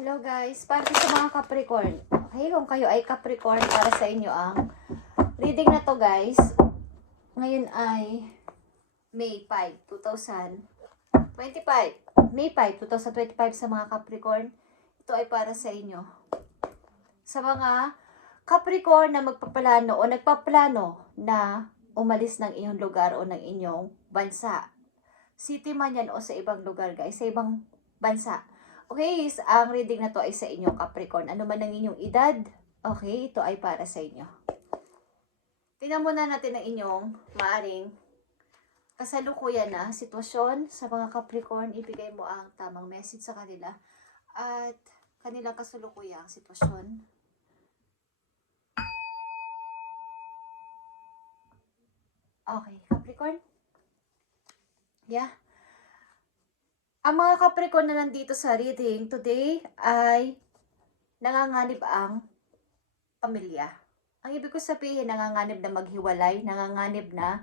Hello guys, para sa mga Capricorn. Okay, kung kayo ay Capricorn, para sa inyo ang reading na to guys. Ngayon ay May 5, 2025. May 5, 2025 sa mga Capricorn. Ito ay para sa inyo. Sa mga Capricorn na magpaplano o nagpaplano na umalis ng inyong lugar o ng inyong bansa. City man yan o sa ibang lugar guys, sa ibang bansa. Okay, ang reading na to ay sa inyong Capricorn. Ano man ang inyong edad, okay, ito ay para sa inyo. Tingnan muna natin ang inyong maaring kasalukuyan na sitwasyon sa mga Capricorn. Ibigay mo ang tamang message sa kanila at kanilang kasalukuyang sitwasyon. Okay, Capricorn? Yeah. Ang mga Capricorn na nandito sa reading today ay nanganganib ang pamilya. Ang ibig ko sabihin, nanganganib na maghiwalay, nanganganib na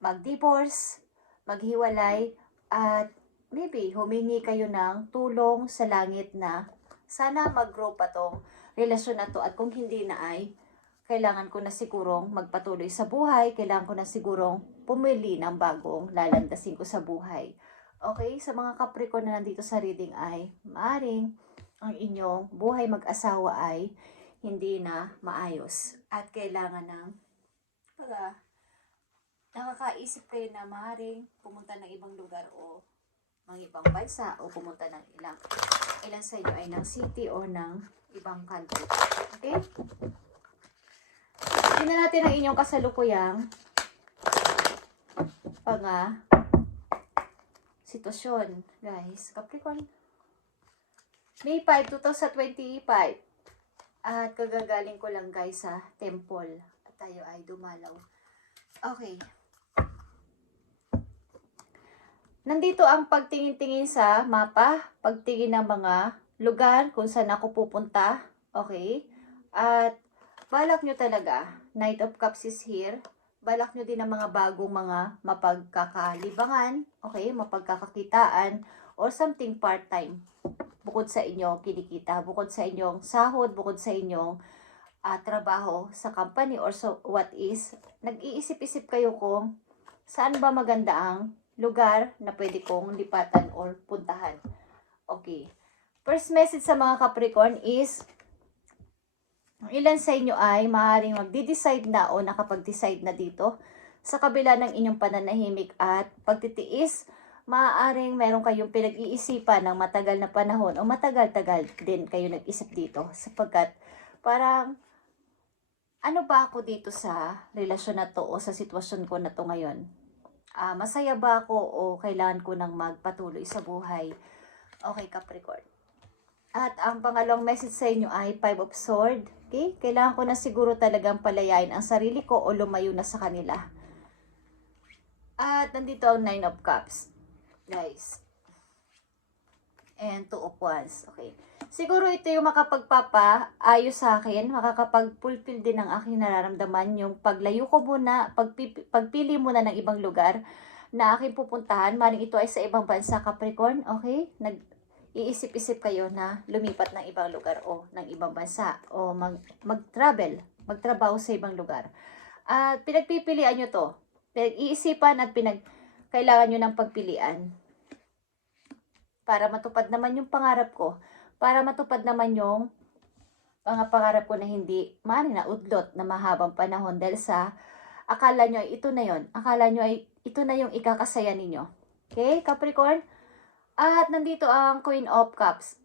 mag-divorce, maghiwalay, at maybe humingi kayo ng tulong sa langit na sana mag-grow pa tong relasyon na to, at kung hindi na ay kailangan ko na sigurong magpatuloy sa buhay, kailangan ko na sigurong pumili ng bagong lalandasin ko sa buhay. Okay, sa mga Capricorn na nandito sa reading ay maaring ang inyong buhay mag-asawa ay hindi na maayos at kailangan ng nakakaisip kayo na maaring pumunta ng ibang lugar o mga ibang bansa o pumunta ng ilan sa inyo ay ng city o ng ibang country. Okay? Tingnan natin ang inyong kasalukuyang sitwasyon, guys. Capricorn. May 5, 2025. At kagagaling ko lang guys sa temple. At tayo ay dumalaw. Okay. Nandito ang pagtingin-tingin sa mapa, pagtingin ng mga lugar kung saan ako pupunta. Okay. At balak nyo talaga, Knight of Cups is here. Balak nyo din ang mga bagong mga mapagkakalibangan, okay, mapagkakakitaan, or something part-time. Bukod sa inyong kinikita, bukod sa inyong sahod, bukod sa inyong trabaho sa company or so what is, nag-iisip-isip kayo kung saan ba maganda ang lugar na pwede kong lipatan or puntahan. Okay. First message sa mga Capricorn is, ilan sa inyo ay maaaring magde-decide na o nakapag-decide na dito sa kabila ng inyong pananahimik at pagtitiis. Maaaring meron kayong pinag-iisipan ng matagal na panahon o matagal-tagal din kayo nag-isip dito sapagkat parang ano ba ako dito sa relasyon na to o sa sitwasyon ko na to ngayon? Masaya ba ako o kailangan ko nang magpatuloy sa buhay? Okay, Capricorn. At ang pangalawang message sa inyo ay 5 of Swords. Okay? Kailangan ko na siguro talagang palayain ang sarili ko o lumayo na sa kanila. At nandito ang 9 of Cups. Guys. And 2 of Wands. Okay. Siguro ito yung makapagpapaayos sa akin, makakapag-fulfill din ng aking nararamdaman, yung paglayo ko muna, pagpili muna ng ibang lugar na aking pupuntahan. Maring ito ay sa ibang bansa, Capricorn. Okay? Iisip-isip kayo na lumipat ng ibang lugar o ng ibang bansa o mag-travel, magtrabaho sa ibang lugar. At pinagpipilian nyo to. Pinag-iisipan at kailangan nyo ng pagpilian. Para matupad naman yung pangarap ko. Para matupad naman yung mga pangarap ko na hindi maaaring naudlot na mahabang panahon dahil sa akala nyo ay ito na yon. Akala nyo ay ito na yung ikakasaya ninyo. Okay, Capricorn? At nandito ang Queen of Cups.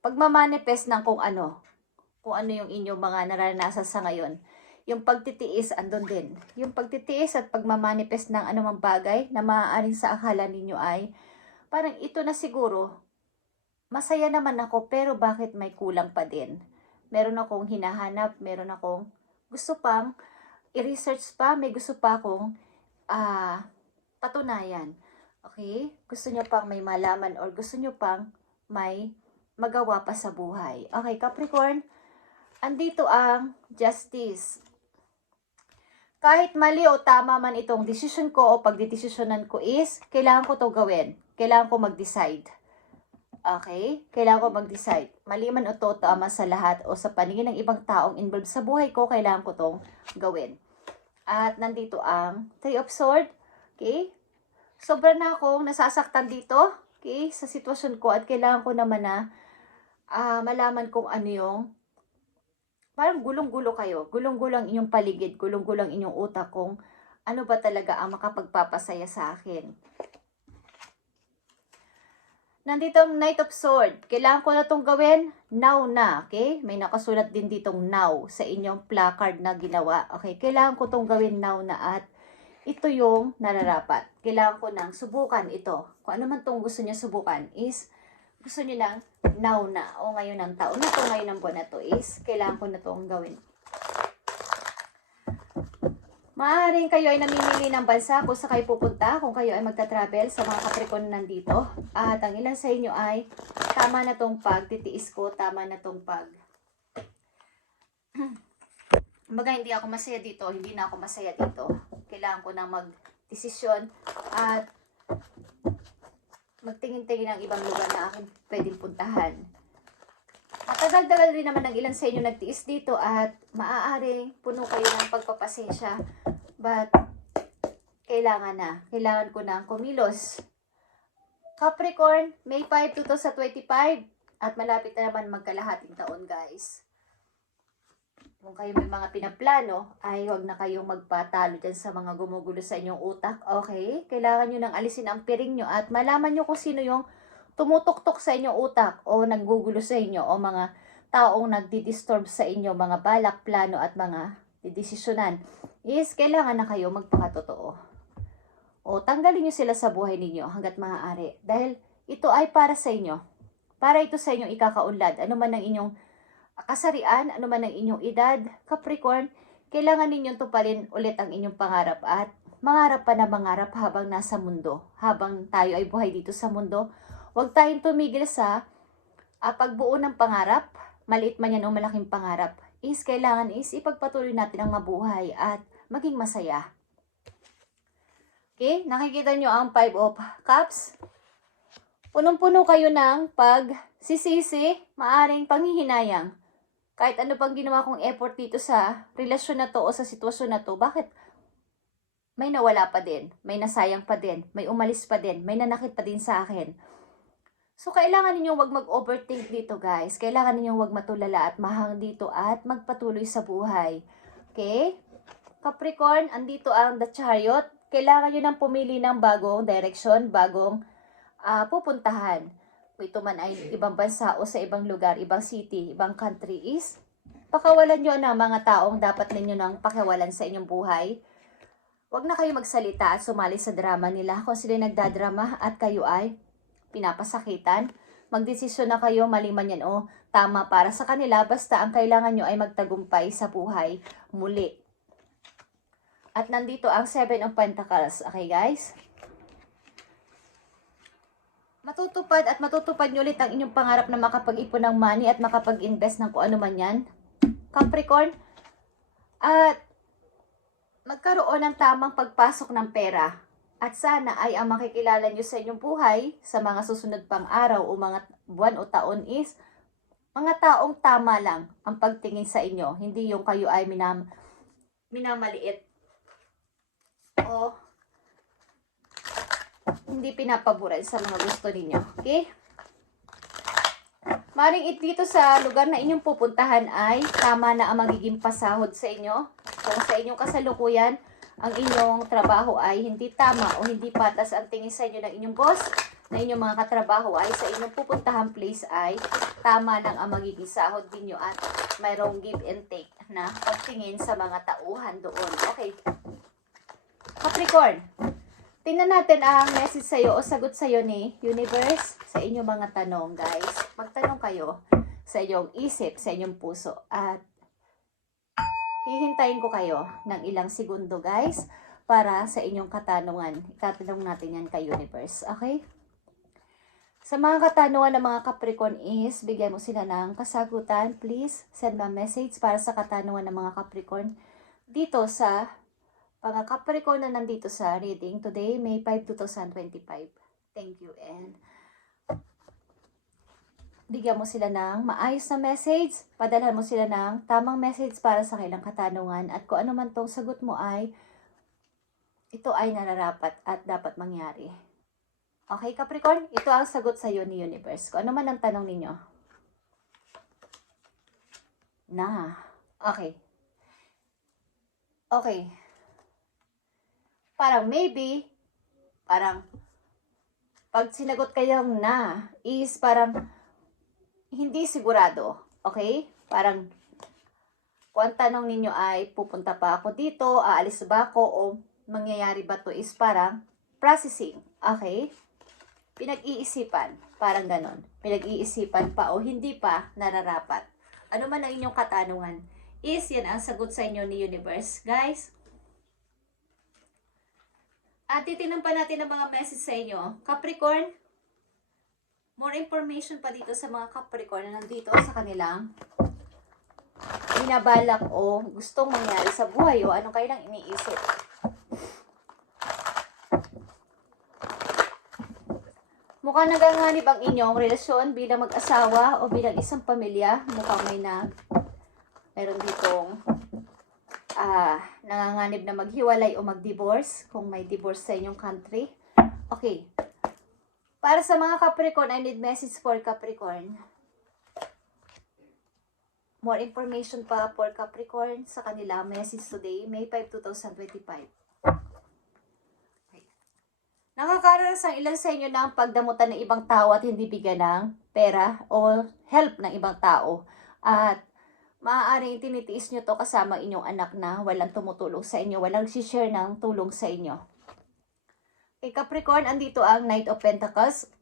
Pagmamanifest ng kung ano yung inyong mga naranasan sa ngayon. Yung pagtitiis, andun din. Yung pagtitiis at pagmamanifest ng anumang bagay na maaaring sa akala ninyo ay parang ito na siguro. Masaya naman ako pero bakit may kulang pa din? Meron akong hinahanap, meron akong gusto pang i-research pa, may gusto pa akong patunayan. Okay? Gusto nyo pang may malaman or gusto nyo pang may magawa pa sa buhay. Okay, Capricorn? Andito ang Justice. kahit mali o tama man itong decision ko o pagdidesisyonan ko is, kailangan ko to gawin. Kailangan ko mag-decide. Okay? Kailangan ko mag-decide. Mali man o to, tama sa lahat o sa paningin ng ibang taong involved sa buhay ko, kailangan ko tong gawin. At nandito ang Three of Swords. Okay? Sobra na akong nasasaktan dito. Okay? Sa sitwasyon ko at kailangan ko naman na malaman kung ano yung parang gulong-gulo kayo. Gulong-gulo ang inyong paligid. Gulong-gulo ang inyong utak kung ano ba talaga ang makapagpapasaya sa akin. Nandito ang Knight of Swords. Kailangan ko na itong gawin now na. Okay? May nakasulat din ditong now sa inyong placard na ginawa. Okay? Kailangan ko itong gawin now na at ito yung nararapat. Kailangan ko nang subukan ito. Kung ano man itong gusto niya subukan is gusto niyo nang now na o ngayon ng taon na to, ngayon ng buwan na to is kailangan ko na itong gawin. Maaaring kayo ay namimili ng bansa kung saan kayo pupunta, kung kayo ay magta-travel sa mga Capricorn nandito. At ang ilan sa inyo ay tama na tong pagtitiis ko, tama na tong Kumbaga, hindi ako masaya dito, hindi na ako masaya dito. Kailangan ko na mag-desisyon at magtingin-tingin ng ibang lugar na akin pwedeng puntahan. Matagal-tagal rin naman ng ilan sa inyo nagtiis dito at maaaring puno kayo ng pagpapasensya. But, kailangan na. Kailangan ko na kumilos. Capricorn, May 5, 2025. At malapit na naman magkalahating taon, guys. Kung kayo may mga pinaplano, ay huwag na kayong magpatalo dyan sa mga gumugulo sa inyong utak. Okay? Kailangan nyo nang alisin ang piring nyo at malaman nyo kung sino yung tumutuktok sa inyong utak o nanggugulo sa inyo o mga taong nagdi-disturb sa inyo, mga balak, plano at mga didesisyonan. Is kailangan na kayo magpakatotoo. O tanggalin nyo sila sa buhay ninyo hanggat maaari. Dahil ito ay para sa inyo. Para ito sa inyong ikakaunlad. Ano man ang inyong kasarian, ano man ang inyong edad, Capricorn, kailangan ninyong tuparin ulit ang inyong pangarap at mangarap pa na mangarap habang nasa mundo. Habang tayo ay buhay dito sa mundo, huwag tayong tumigil sa pagbuo ng pangarap, maliit man yan o malaking pangarap, kailangan ipagpatuloy natin ang mabuhay at maging masaya. Okay, nakikita nyo ang 5 of Cups. Punong-puno kayo ng pagsisisi, maaring panghihinayang. Kahit ano pang ginawa kong effort dito sa relasyon na to o sa sitwasyon na to, bakit may nawala pa din, may nasayang pa din, may umalis pa din, may nanakit pa din sa akin. So, kailangan ninyong wag mag-overthink dito, guys. Kailangan ninyong wag matulala at mahang dito at magpatuloy sa buhay. Okay? Capricorn, andito ang The Chariot. Kailangan nyo nang pumili ng bagong direction, bagong pupuntahan. Kung ito man ay ibang bansa o sa ibang lugar, ibang city, ibang country is, pakawalan nyo ng mga taong dapat ninyo nang pakawalan sa inyong buhay. Huwag na kayo magsalita at sumali sa drama nila kung sila nagdadrama at kayo ay pinapasakitan. Magdesisyon na kayo, mali man yan o tama para sa kanila, basta ang kailangan nyo ay magtagumpay sa buhay muli. At nandito ang 7 of Pentacles. Okay, guys? Matutupad at matutupad nyo ulit ang inyong pangarap na makapag-ipon ng money at makapag-invest ng kung ano man yan. Capricorn, at magkaroon ng tamang pagpasok ng pera. At sana ay ang makikilala nyo sa inyong buhay sa mga susunod pang araw o mga buwan o taon is mga taong tama lang ang pagtingin sa inyo. Hindi yung kayo ay minamaliit o hindi pinapaboran sa mga gusto ninyo. Okay? Maring dito sa lugar na inyong pupuntahan ay tama na ang magiging pasahod sa inyo. Kung sa inyong kasalukuyan, ang inyong trabaho ay hindi tama o hindi patas ang tingin sa inyo ng inyong boss, na inyong mga katrabaho ay sa inyong pupuntahan place ay tama lang ang magiging sahod ninyo at mayroong give and take na pagtingin sa mga tauhan doon. Okay. Capricorn, tingnan natin ang message sa'yo o sagot sa'yo ni Universe sa inyong mga tanong, guys. Magtanong kayo sa inyong isip, sa inyong puso. At hihintayin ko kayo ng ilang segundo, guys, para sa inyong katanungan. Itatanong natin yan kay Universe. Okay? Sa mga katanungan ng mga Capricorn is, bigyan mo sila ng kasagutan. Please send me a message para sa katanungan ng mga Capricorn dito sa Mga Capricorn na nandito sa reading today, May 5, 2025. Thank you, and bigyan mo sila ng maayos na message, padalhan mo sila ng tamang message para sa kanilang katanungan, at kung ano man tong sagot mo ay, ito ay nararapat at dapat mangyari. Okay, Capricorn? Ito ang sagot sa iyo ni Universe. Kung ano man ang tanong ninyo. Okay. Okay. Parang maybe, parang, pag sinagot kayong na, is parang, hindi sigurado. Okay? Parang, kung ang tanong ninyo ay, pupunta pa ako dito, aalis ba ako, o mangyayari ba to, is parang, processing. Okay? Pinag-iisipan. Parang ganon. Pinag-iisipan pa o hindi pa nararapat. Ano man ang inyong katanungan, is yan ang sagot sa inyo ni Universe. Guys, at titignan pa natin ang mga message sa inyo. Capricorn, more information pa dito sa mga Capricorn na nandito sa kanilang binabalak o gustong mangyari sa buhay o ano kailang iniisip. Mukhang naganganib ang inyong relasyon bilang mag-asawa o bilang isang pamilya. Mukhang meron ditong nanganganib na maghiwalay o mag-divorce, kung may divorce sa inyong country. Okay. Para sa mga Capricorn, I need message for Capricorn. More information pa for Capricorn sa kanila message today, May 5, 2025. Nakakaranas ang ilan sa inyo ng pagdamutan ng ibang tao at hindi bigyan ng pera o help ng ibang tao. At maaaring tinitiis nyo to kasama inyong anak na walang tumutulong sa inyo, walang share ng tulong sa inyo. Kay Capricorn, andito ang Knight of Pentacles.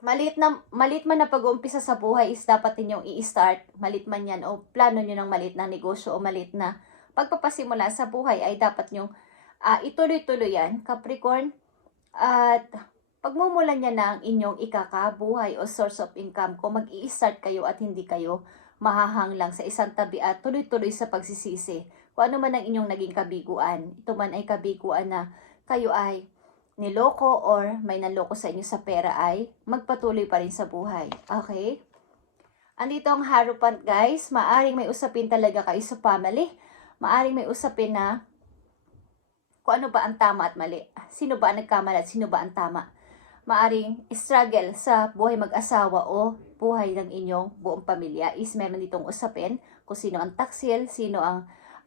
Malit man na pag-uumpisa sa buhay is dapat ninyong i-start. Malit man yan o plano nyo ng malit na negosyo o malit na pagpapasimula sa buhay ay dapat nyong ituloy-tuloy yan, Capricorn. At pagmumulan niya ng inyong ikakabuhay o source of income kung mag-i-start kayo at hindi kayo mahahang lang sa isang tabi at tuloy-tuloy sa pagsisisi. Kung ano man ang inyong naging kabiguan, ito man ay kabiguan na kayo ay niloko or may naloko sa inyo sa pera, ay magpatuloy pa rin sa buhay. Okay? Andito ang Hierophant, guys. Maaring may usapin talaga kayo sa family. Maaring may usapin na kung ano ba ang tama at mali. Sino ba ang nagkamali at sino ba ang tama. Maaring struggle sa buhay mag-asawa o buhay ng inyong buong pamilya is meron ditong usapin kung sino ang taksil, sino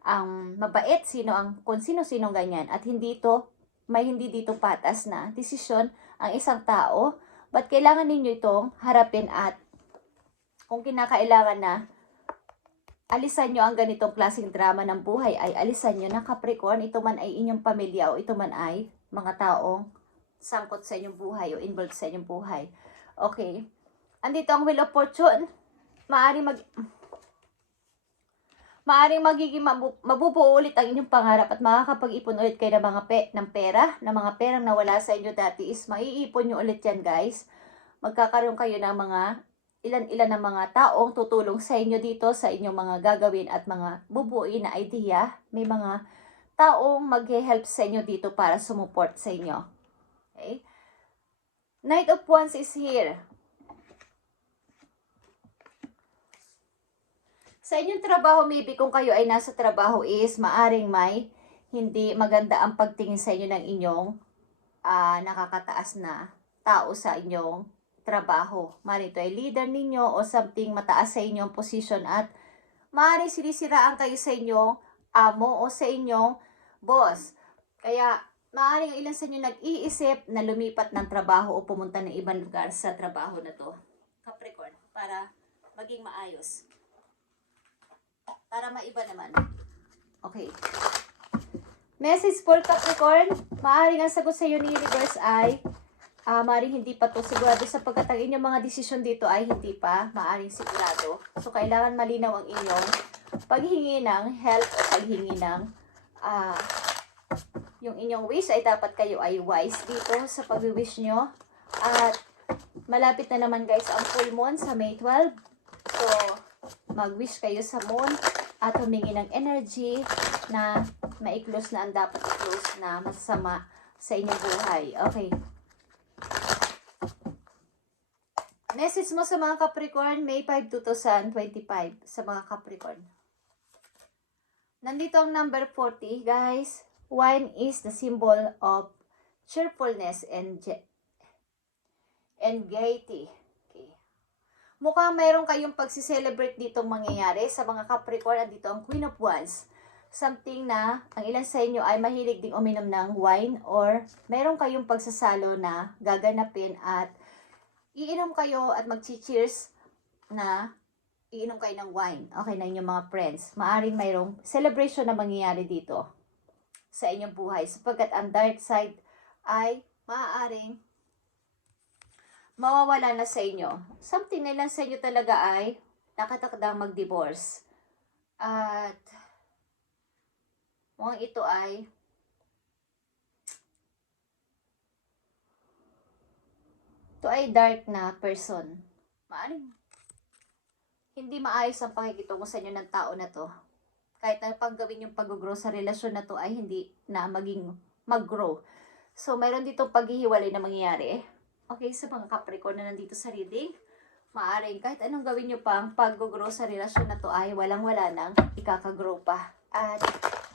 ang mabait, kung sino-sino ganyan. At may hindi dito patas na desisyon ang isang tao. But kailangan ninyo itong harapin at kung kinakailangan na alisan nyo ang ganitong klaseng drama ng buhay, ay alisan nyo na, Capricorn. Ito man ay inyong pamilya o ito man ay mga taong sangkot sa inyong buhay o involved sa inyong buhay. Okay. Andito ang Wheel of Fortune. Maaring magiging mabubuo ulit ang inyong pangarap at makakapag-ipon ulit kayo ng pera, ng mga perang nawala sa inyo dati is maiipon nyo ulit yan, guys. Magkakaroon kayo ng mga ilan-ilan ng mga taong tutulong sa inyo dito sa inyong mga gagawin at mga bubuuin na idea. May mga taong mag-help sa inyo dito para sumuport sa inyo. Okay? Knight of Wands is here. Sa inyong trabaho, maybe kung kayo ay nasa trabaho is maaring may hindi maganda ang pagtingin sa inyo ng inyong nakakataas na tao sa inyong trabaho. Maaaring ito ay leader ninyo o something mataas sa inyong position at maaaring sinisiraan kayo sa inyong amo o sa inyong boss. Kaya maaaring ilan sa inyo nag-iisip na lumipat ng trabaho o pumunta ng ibang lugar sa trabaho na to, Capricorn, para maging maayos. Para maiba naman. Okay. Message for Capricorn. Maaaring ang sagot sa iyo ni Universe ay maaaring hindi pa to sigurado sapagkat ang inyong mga desisyon dito ay hindi pa maaaring sigurado. So, kailangan malinaw ang inyong paghingi ng help o paghingi ng yung inyong wish ay dapat kayo ay wise dito sa pag-wish nyo. At malapit na naman, guys, ang full moon sa May 12. So, mag-wish kayo sa moon at humingi ng energy na mai-close na ang dapat i-close na masasama sa inyong buhay. Okay. Message mo sa mga Capricorn, May 5, 2025 sa mga Capricorn. Nandito ang number 40, guys. Wine is the symbol of cheerfulness and gaiety. Okay. Mukhang mayroon kayong pagsiselebrate ditong mangyayari sa mga Capricorn. Andito ang Queen of Wands. Something na ang ilan sa inyo ay mahilig ding uminom ng wine or mayroon kayong pagsasalo na gaganapin at iinom kayo at mag-cheers na iinom kayo ng wine. Okay, na inyong mga friends. Maaring mayroong celebration na mangyayari dito sa inyong buhay sapagkat ang dark side ay maaaring mawawala na sa inyo. Something na lang sa inyo talaga ay nakatakdang mag-divorce. At mukhang ito ay dark na person. Maaring hindi maayos ang pakikitungo sa inyo ng tao na to. Kahit na paggawin yung pag-grow sa relasyon na to ay hindi na maging mag-grow. So, mayroon ditong paghihiwalay na mangyayari. Okay, sa mga Capricorn na nandito sa reading, maaring kahit anong gawin nyo pang pag-grow sa relasyon na to ay walang-wala nang ikaka-grow pa. At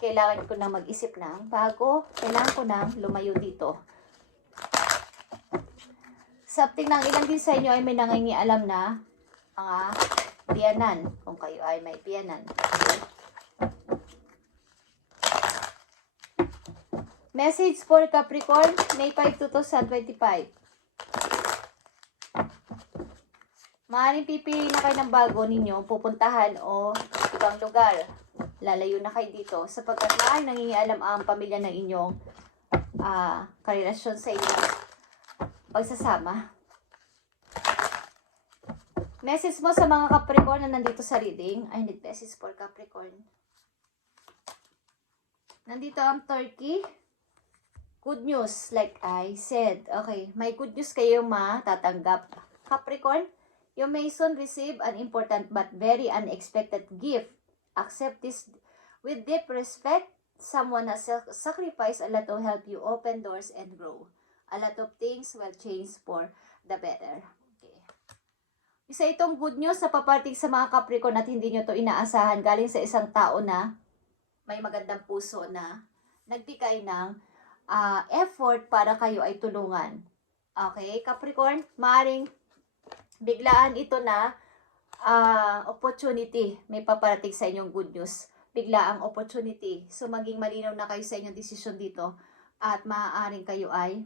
kailangan ko nang mag-isip ng bago, kailangan ko nang lumayo dito. Something ng ilan din sa inyo ay may nangingialam na mga piyanan, kung kayo ay may piyanan. Okay. Message for Capricorn, May 5, 2025. Maaaring pipili na kayo ng bago ninyo, pupuntahan o ibang lugar. Lalayo na kayo dito sapagkat maaaring nangingialam ang pamilya ng inyong karelasyon sa inyong pagsasama. Message mo sa mga Capricorn na nandito sa reading. I need message for Capricorn. Nandito ang Turkey. Good news, like I said. Okay, may good news kayo matatanggap. Capricorn, you may soon receive an important but very unexpected gift. Accept this with deep respect. Someone has sacrificed a lot to help you open doors and grow. A lot of things will change for the better. Okay. Isa itong good news na paparting sa mga Capricorn at hindi nyo to inaasahan galing sa isang tao na may magandang puso na nagbigay ng effort para kayo ay tulungan. Okay, Capricorn, maaring biglaan ito na opportunity. May paparating sa inyong good news. Biglaang opportunity. So, maging malinaw na kayo sa inyong desisyon dito at maaaring kayo ay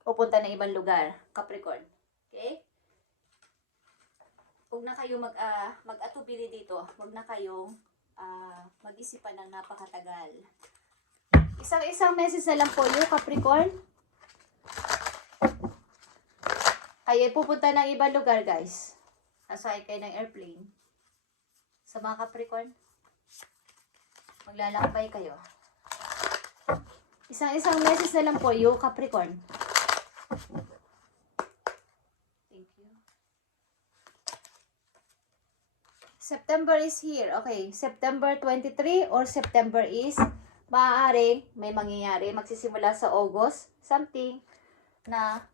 pupunta ng ibang lugar, Capricorn. Okay? Huwag na kayo mag-atubili dito. Huwag na kayong mag-isipan ng napakatagal. Isang message na lang po yung Capricorn. Kayo pupunta ng ibang lugar, guys. Sasakay kayo ng airplane. Sa mga Capricorn, maglalakbay kayo. Isang message na lang po yung Capricorn. Thank you. September is here. Okay, September 23 or September is maaari may mangyayari, magsisimula sa August, something na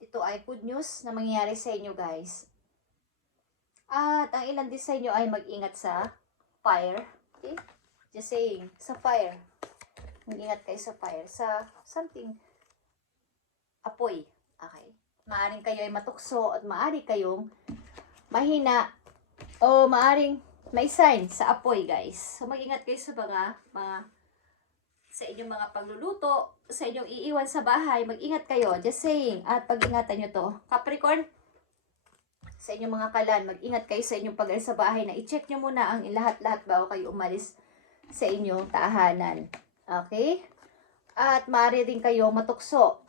ito ay good news na mangyayari sa inyo, guys. At ang ilan din sa inyo ay mag-ingat sa fire. Okay? Just saying, sa fire. Mag-ingat kayo sa fire. Sa something, apoy. Okay? Maaring kayo ay matukso at maaari kayong mahina o maaring may sign sa apoy, guys. So, mag-ingat kayo sa mga sa inyong mga pagluluto, sa inyong iiwan sa bahay, mag-ingat kayo. Just saying. At pag-ingatan nyo to. Capricorn, sa inyong mga kalan, mag-ingat kayo sa inyong pag-alis sa bahay na i-check nyo muna ang lahat-lahat bago kayo umalis sa inyong tahanan. Okay? At maaari din kayo matukso.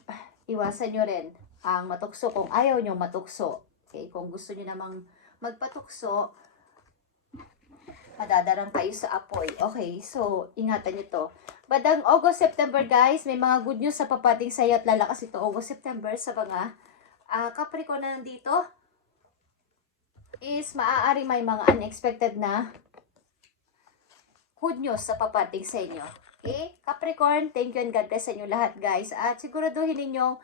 Iwasan nyo rin ang matukso kung ayaw nyo matukso. Okay? Kung gusto nyo namang magpatukso, madadarang kayo sa apoy. Okay, so ingatan nyo to. Badang August, September, guys, may mga good news sa papating sa'yo at lalakas ito August, September sa mga Capricorn na nandito is maaari may mga unexpected na good news sa papating sa inyo. Okay? Capricorn, thank you and God bless sa inyo lahat guys. At siguraduhin ninyo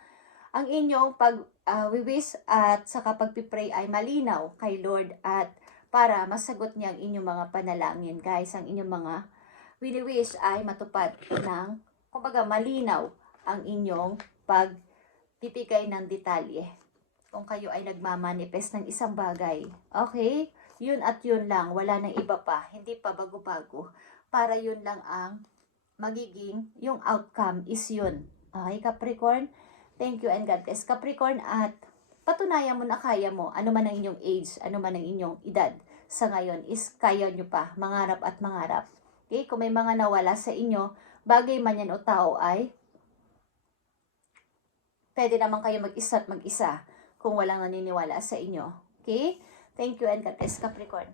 ang inyong pag-wish at saka pagpipray ay malinaw kay Lord at para masagot niya ang inyong mga panalangin guys. Ang inyong mga wish ay matupad ng, kumbaga malinaw ang inyong pagbibigay ng detalye. Kung kayo ay nagmamanifest ng isang bagay. Okay? Yun at yun lang. Wala nang iba pa. Hindi pa bago-bago. Para yun lang ang magiging, yung outcome is yun. Okay, Capricorn? Thank you and God bless. Capricorn, at patunayan mo na kaya mo. Ano man ang inyong age, ano man ang inyong edad sa ngayon is kaya nyo pa mangarap at mangarap. Okay? Kung may mga nawala sa inyo, bagay man yan o tao ay pwede naman kayo mag-isa at mag-isa kung walang naniniwala sa inyo. Okay? Thank you and God bless, Capricorn.